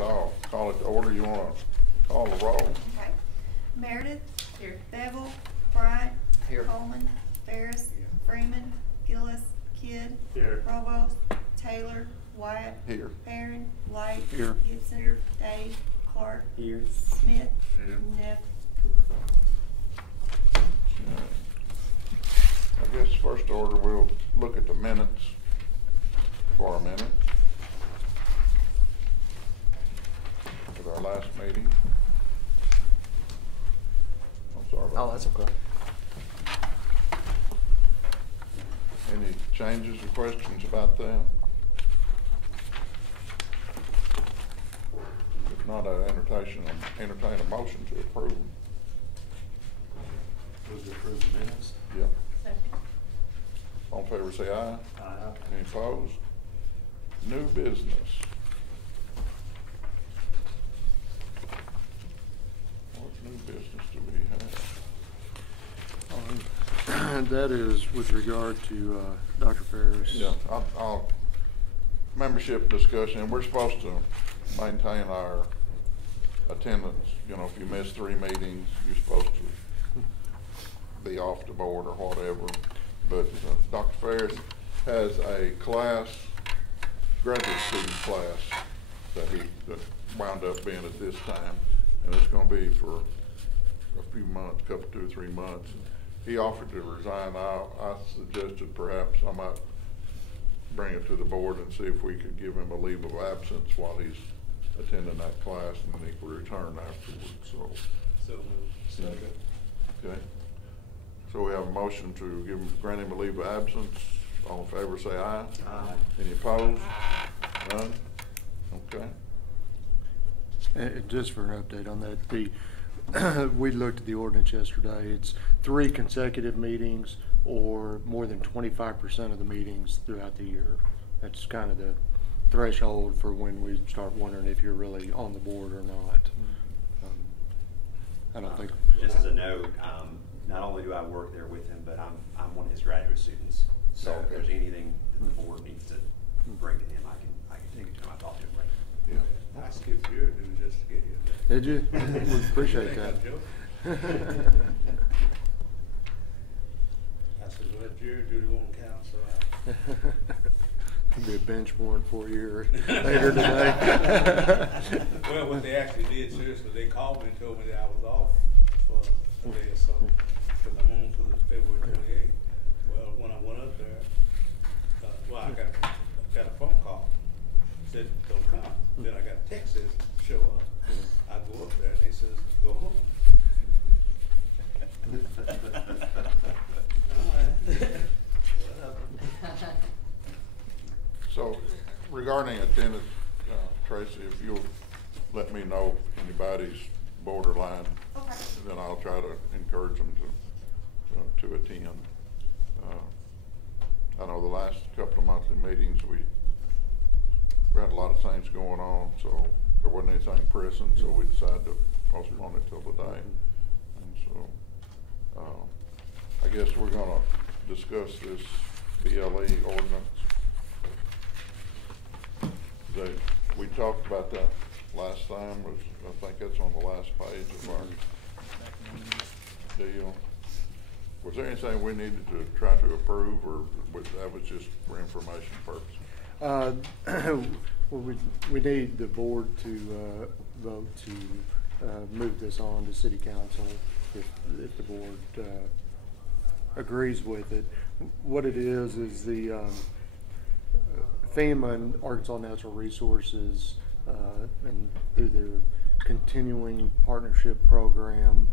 call it to order. You want to call the roll? Okay. Meredith. Here. Bevel. Bryant. Here. Coleman. Ferris. Here. Freeman. Gillis. Kidd. Here. Provost. Taylor. Wyatt. Here. Perrin. Light. Here. Gibson. Here. Dave. Clark. Here. Smith. Here. Neff. I guess first order, we'll look at the minutes for a minute. With our last meeting. I'm sorry about Oh, that's okay. Any changes or questions about that? If not, I entertain a motion to approve. Move to approve the minutes. Yeah. Second. All in favor say aye. Aye. Any opposed? New business. What new business do we have? That is with regard to Dr. Ferris. Yeah, I'll membership discussion. We're supposed to maintain our attendance. You know, if you miss 3 meetings, you're supposed to be off the board or whatever. But Dr. Ferris has a class, graduate student class, that wound up being at this time, and it's going to be for a few months, 2 or 3 months. He offered to resign. I suggested perhaps I might bring it to the board and see if we could give him a leave of absence while he's attending that class, and then he could return afterwards. So moved. Second. Okay. So we have a motion to grant him a leave of absence. All in favor say aye. Aye. Any opposed? None? Okay. And just for an update on that, we looked at the ordinance yesterday. It's 3 consecutive meetings or more than 25% of the meetings throughout the year. That's kind of the threshold for when we start wondering if you're really on the board or not. I don't think. Just as a note, not only do I work there with him, but I'm one of his graduate students. So Okay. if there's anything that the board needs to bring to him, I can take it to him. I talk to him right now. Yeah. I skipped your dude just to get you. Did you? We appreciate that. I said, well, if your duty won't count, so Could be a bench warrant for you later today. Well, what they actually did, seriously, they called me and told me that I was off for a day or so, because I'm on to the February 28th. Well, when I went up there, I got a phone call, said, don't come. Then I got a text says, show up. I go up there and they says, go home. All right. So regarding attendance, Tracy, if you'll let me know if anybody's borderline, Okay. then I'll try to encourage them to attend. I know the last couple of monthly meetings we had a lot of things going on, so there wasn't anything pressing, so we decided to postpone it till today. And so I guess we're gonna discuss this BLE ordinance. We talked about that last time. I think that's on the last page of our deal. Was there anything we needed to try to approve, or that was just for information purposes? Well, we need the board to vote to move this on to City Council if the board agrees with it. What it is the FEMA and Arkansas Natural Resources and through their continuing partnership program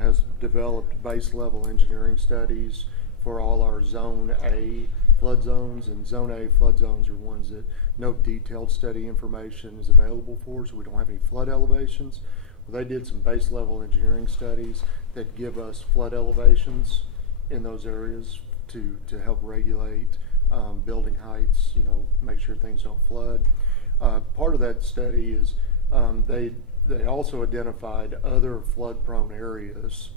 has developed base level engineering studies for all our Zone A flood zones, and Zone A flood zones are ones that no detailed study information is available for, so we don't have any flood elevations. Well, they did some base level engineering studies that give us flood elevations in those areas to help regulate building heights, make sure things don't flood. Part of that study is they also identified other flood prone areas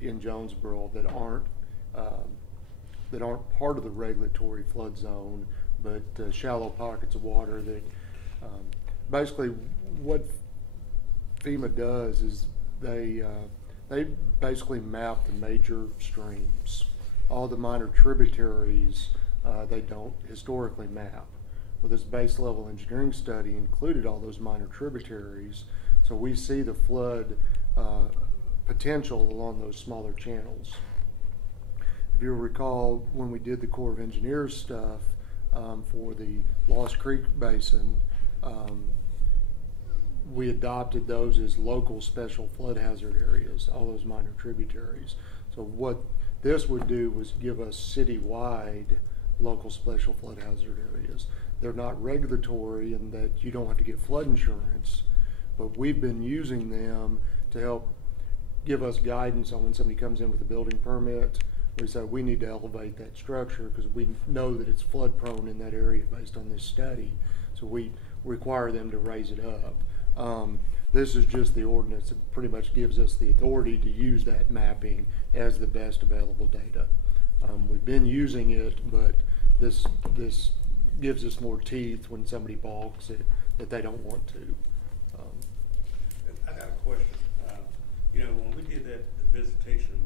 in Jonesboro that aren't part of the regulatory flood zone, but shallow pockets of water that basically what FEMA does is they basically map the major streams. All the minor tributaries, they don't historically map. Well, this base level engineering study included all those minor tributaries, so we see the flood potential along those smaller channels. If you recall, when we did the Corps of Engineers stuff for the Lost Creek Basin, we adopted those as local special flood hazard areas, all those minor tributaries. So what this would do was give us citywide local special flood hazard areas. They're not regulatory in that you don't have to get flood insurance, but we've been using them to help give us guidance on when somebody comes in with a building permit. We say we need to elevate that structure because we know that it's flood prone in that area based on this study. So we require them to raise it up. This is just the ordinance that pretty much gives us the authority to use that mapping as the best available data. We've been using it, but this gives us more teeth when somebody balks it that they don't want to. I got a question. You know, when we did that visitation,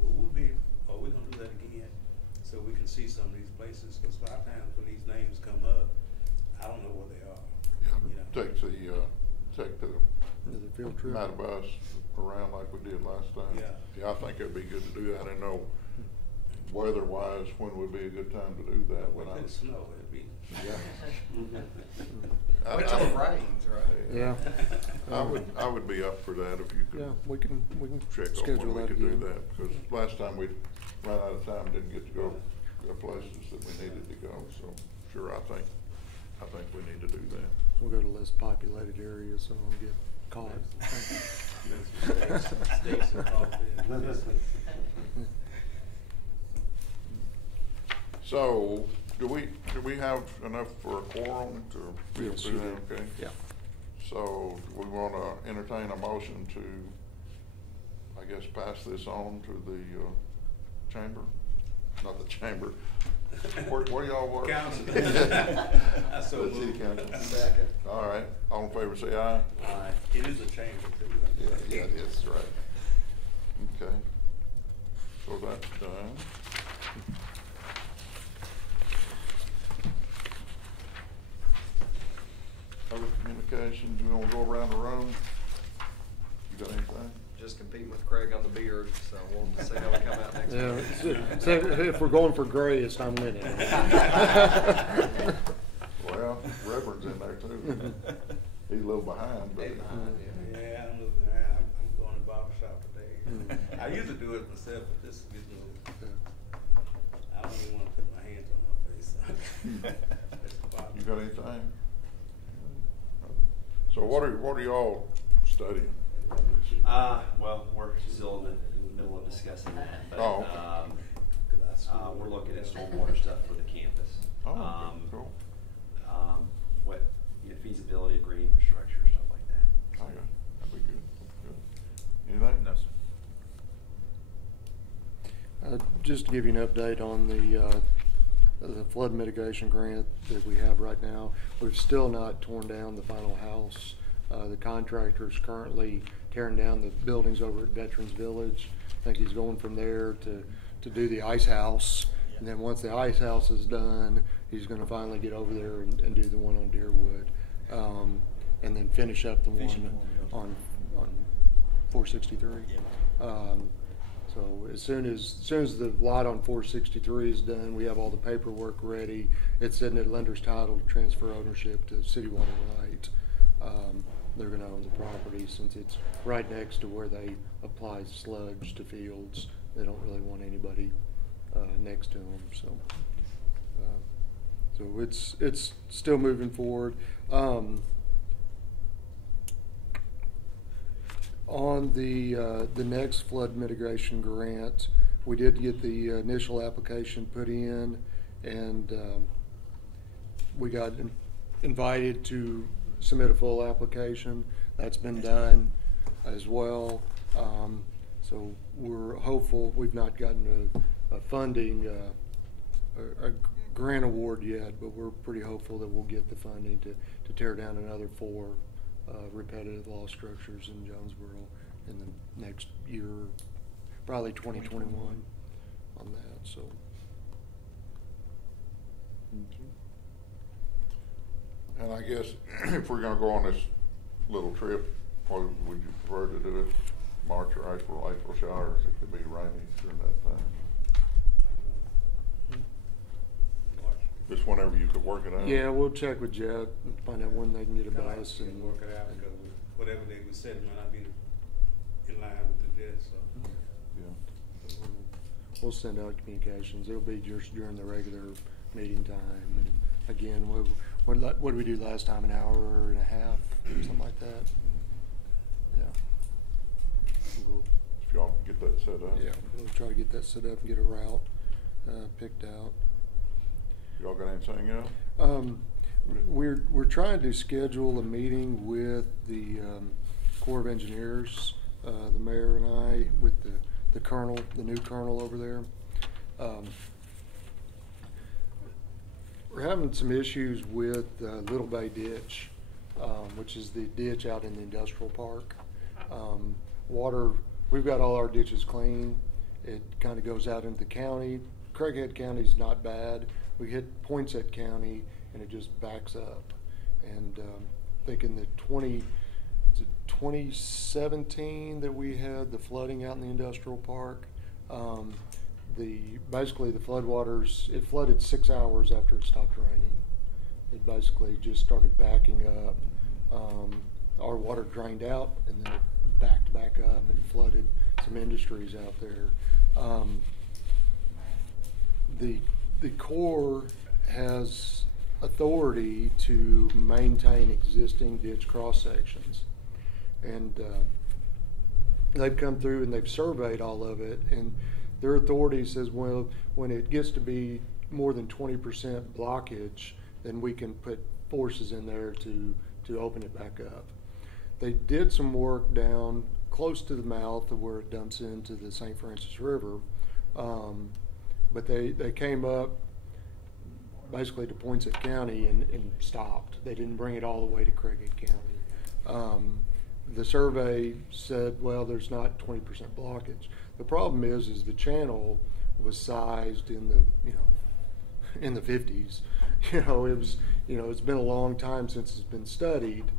are we gonna do that again so we can see some of these places? Because a lot of times when these names come up, I don't know where they are. Yeah, You know? take the Another field trip. night bus around like we did last time. Yeah. I think it'd be good to do that. I didn't know weather-wise when would be a good time to do that. When it snow, it'd be. Yeah. Wait till it rains, right? Yeah. I would be up for that if you could. Yeah, we can Check on schedule when we that could again. do that, because last time we ran out of time, didn't get to go to places that we needed to go, so sure, I think we need to do that. We'll go to less populated areas so we'll get caught. Stakes involved in. So, do we have enough for a quorum to be able Yes, to do you that, do. okay? Yeah. So, do we wanna entertain a motion to, I guess, pass this on to the chamber? Not the chamber. Where y'all work? Council. The So city moved. council. Second. All right, all in favor say aye. It is a chamber too. Yeah, yeah, it is, right. Okay. So that's done. Other communications, you wanna go around the room? You got anything? Just competing with Craig on the beard, so we'll see how we come out next Yeah, week. so if we're going for grayest, I'm winning. Well, Reverend's in there too. He's a little behind, but. Hey, behind, Yeah, I'm looking around. I'm going to barber shop today. I usually do it myself, but this is getting a little, I don't even wanna put my hands on my face. That's the bottom. You got anything? So what are y'all studying? Well, we're still in the middle of discussing that, but, Oh, okay. we're looking at stormwater stuff for the campus. Oh, okay, cool. What, feasibility of green infrastructure, stuff like that. Oh, yeah, that'd be good. Anything? No, sir. Just to give you an update on the flood mitigation grant that we have right now, we've still not torn down the final house. The contractor is currently tearing down the buildings over at Veterans Village. I think he's going from there to do the ice house. And then once the ice house is done, he's gonna finally get over there and do the one on Deerwood. And then finish up the one on 463. So as soon as the lot on 463 is done, we have all the paperwork ready. It's sitting at lender's title to transfer ownership to City Water Right. They're gonna own the property since it's right next to where they apply sludge to fields. They don't really want anybody next to them, so it's still moving forward. On the next flood mitigation grant, we did get the initial application put in, and we got invited to submit a full application. That's been done as well. So we're hopeful. We've not gotten a funding, a grant award yet, but we're pretty hopeful that we'll get the funding to tear down another 4 repetitive loss structures in Jonesboro in the next year, probably 2021 on that, so. And I guess if we're gonna go on this little trip, what would you prefer to do it March or April? April showers, it could be rainy during that time. Just whenever you could work it out. Yeah, we'll check with Jet and find out when they can get a Kinda bus like and work it out, because whatever they were setting might not be in line with the jet, so. Yeah. We'll send out communications. It'll be just during the regular meeting time. And again, what did we do last time? An hour and a half, something like that. Yeah. If y'all can get that set up. Yeah, we'll try to get that set up and get a route picked out. Y'all got anything else? We're trying to schedule a meeting with the Corps of Engineers, the mayor and I, with the colonel, the new colonel over there. We're having some issues with Little Bay Ditch, which is the ditch out in the industrial park. Water, we've got all our ditches clean. It kind of goes out into the county. Craighead County's not bad. We hit Poinsett County and it just backs up. And I think in the 2017 that we had the flooding out in the industrial park, basically the floodwaters, it flooded 6 hours after it stopped raining. It basically just started backing up. Our water drained out and then it backed back up and flooded some industries out there. The Corps has authority to maintain existing ditch cross sections, and they've come through and they've surveyed all of it, and their authority says, well, when it gets to be more than 20% blockage, then we can put forces in there to open it back up. They did some work down close to the mouth of where it dumps into the St. Francis River, but they came up basically to Poinsett County and stopped. They didn't bring it all the way to Craighead County. The survey said, well, there's not 20% blockage. The problem is the channel was sized in the 50s. It was, it's been a long time since it's been studied.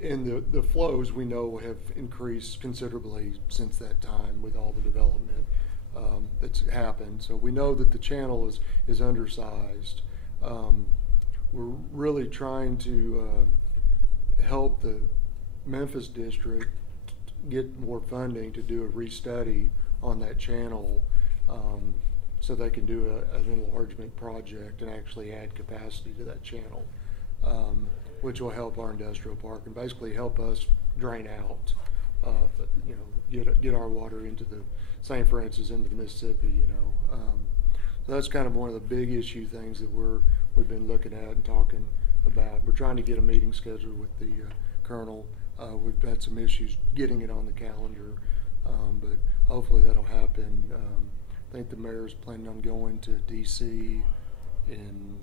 And the flows we know have increased considerably since that time with all the development that's happened. So we know that the channel is undersized. We're really trying to help the Memphis district get more funding to do a restudy on that channel, so they can do an enlargement project and actually add capacity to that channel, which will help our industrial park and basically help us drain out, get our water into the St. Francis, into the Mississippi. So that's kind of one of the big issue things that we've been looking at and talking about. We're trying to get a meeting scheduled with the colonel. We've had some issues getting it on the calendar, but hopefully that'll happen. I think the mayor's planning on going to DC in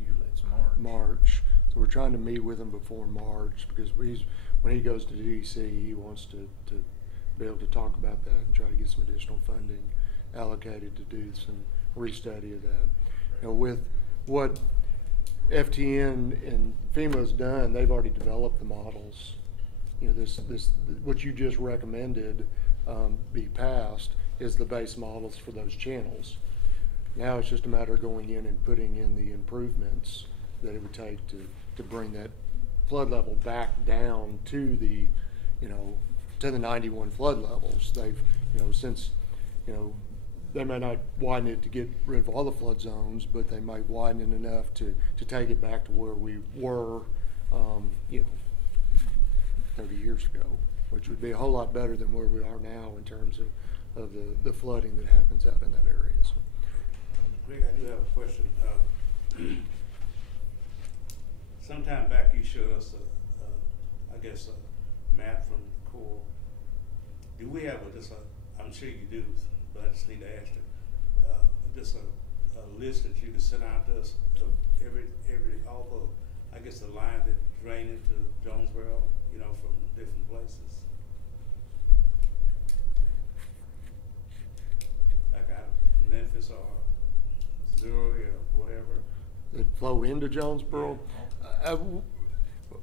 Usually it's March. So we're trying to meet with him before March, because when he goes to DC, he wants to be able to talk about that and try to get some additional funding allocated to do some restudy of that. With what FTN and FEMA's done, they've already developed the models. This what you just recommended be passed is the base models for those channels. Now it's just a matter of going in and putting in the improvements that it would take to bring that flood level back down to the, to the 91 flood levels. They've, since, they may not widen it to get rid of all the flood zones, but they might widen it enough to take it back to where we were, 30 years ago, which would be a whole lot better than where we are now in terms of the flooding that happens out in that area. So. Greg, I do have a question. Sometime back you showed us a map from the Corps. Do we have I'm sure you do, but I just need to ask you, just a list that you can send out to us of I guess the line that drain into Jonesboro, you know, from different places. Like out of Memphis or Missouri or whatever. That flow into Jonesboro.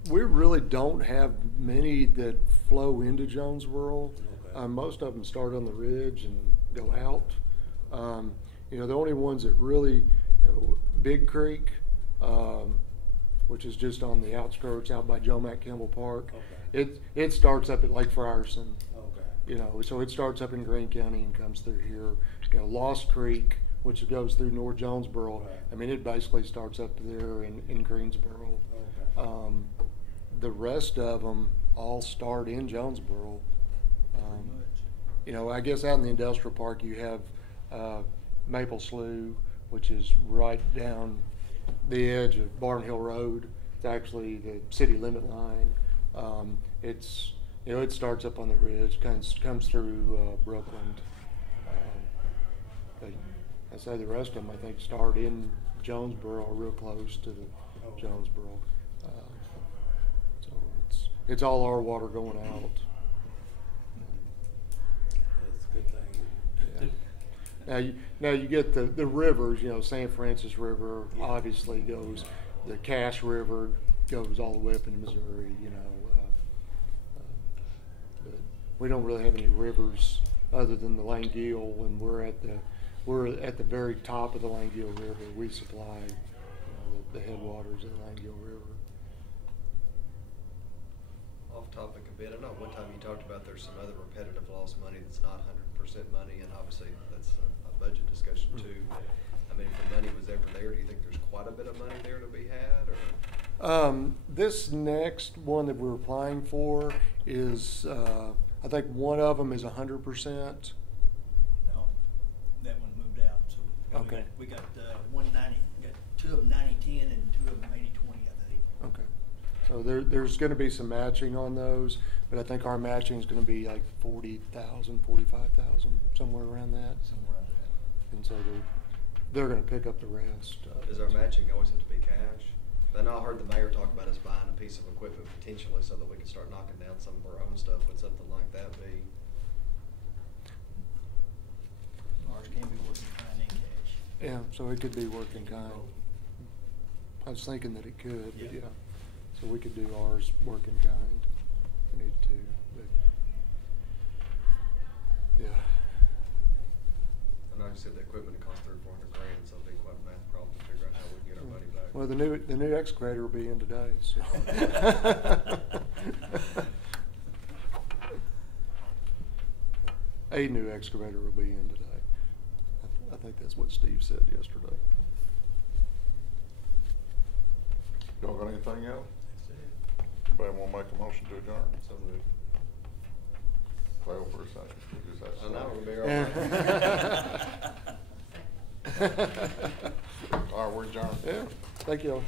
We really don't have many that flow into Jonesboro. Okay. Most of them start on the ridge and go out. You know, the only ones that really, you know, Big Creek, which is just on the outskirts out by Joe Mack Campbell Park. Okay. It starts up at Lake Frierson. Okay. You know, so it starts up in Greene County and comes through here. You know, Lost Creek, which goes through North Jonesboro. Right. I mean, it basically starts up there in Greensboro. Okay. The rest of them all start in Jonesboro. You know, I guess out in the industrial park you have Maple Slough, which is right down the edge of Barn Hill Road. It's actually the city limit line. It's, you know, it starts up on the ridge, comes through Brooklyn. But I say the rest of them, I think, start in Jonesboro, or real close to the Jonesboro. So it's all our water going out. That's a good thing. Yeah. Now you get the rivers. You know, St. Francis River obviously goes. The Cache River goes all the way up into Missouri. You know, but we don't really have any rivers other than the Langell. When we're at the very top of the Langell River, we supply, you know, the headwaters of the Langell River. Off topic a bit, I know one time you talked about there's some other repetitive loss money that's not 100% money, and obviously that's a budget discussion too. I mean, if the money was ever there, do you think there's quite a bit of money there to be had, or? This next one that we're applying for is, I think one of them is 100%. No, that one moved out, so Okay. we got 190, we got two of them 90-10 and two of them 80-20, I think. Okay. So there's going to be some matching on those, but I think our matching is going to be like 40,000, 45,000, somewhere around that. Somewhere under that. And so they're going to pick up the rest. Does our matching always have to be cash? I know I heard the mayor talk about us buying a piece of equipment potentially so that we can start knocking down some of our own stuff. Would something like that be? Ours can be working kind in cash. Yeah, so it could be work in kind. I was thinking that it could, but Yeah. yeah. So we could do ours work in kind if we need to. But yeah. I know you said the equipment would cost $300-400 grand, so it'd be quite a math problem to figure out how we can get our money back. Well, the new excavator will be in today. So. A new excavator will be in today. I think that's what Steve said yesterday. Y'all got anything else? That's it. Anybody want to make a motion to adjourn? So moved. Fail for a second. We just have to I know, say. we'll be all right. All right, we're adjourned. Yeah, thank you all.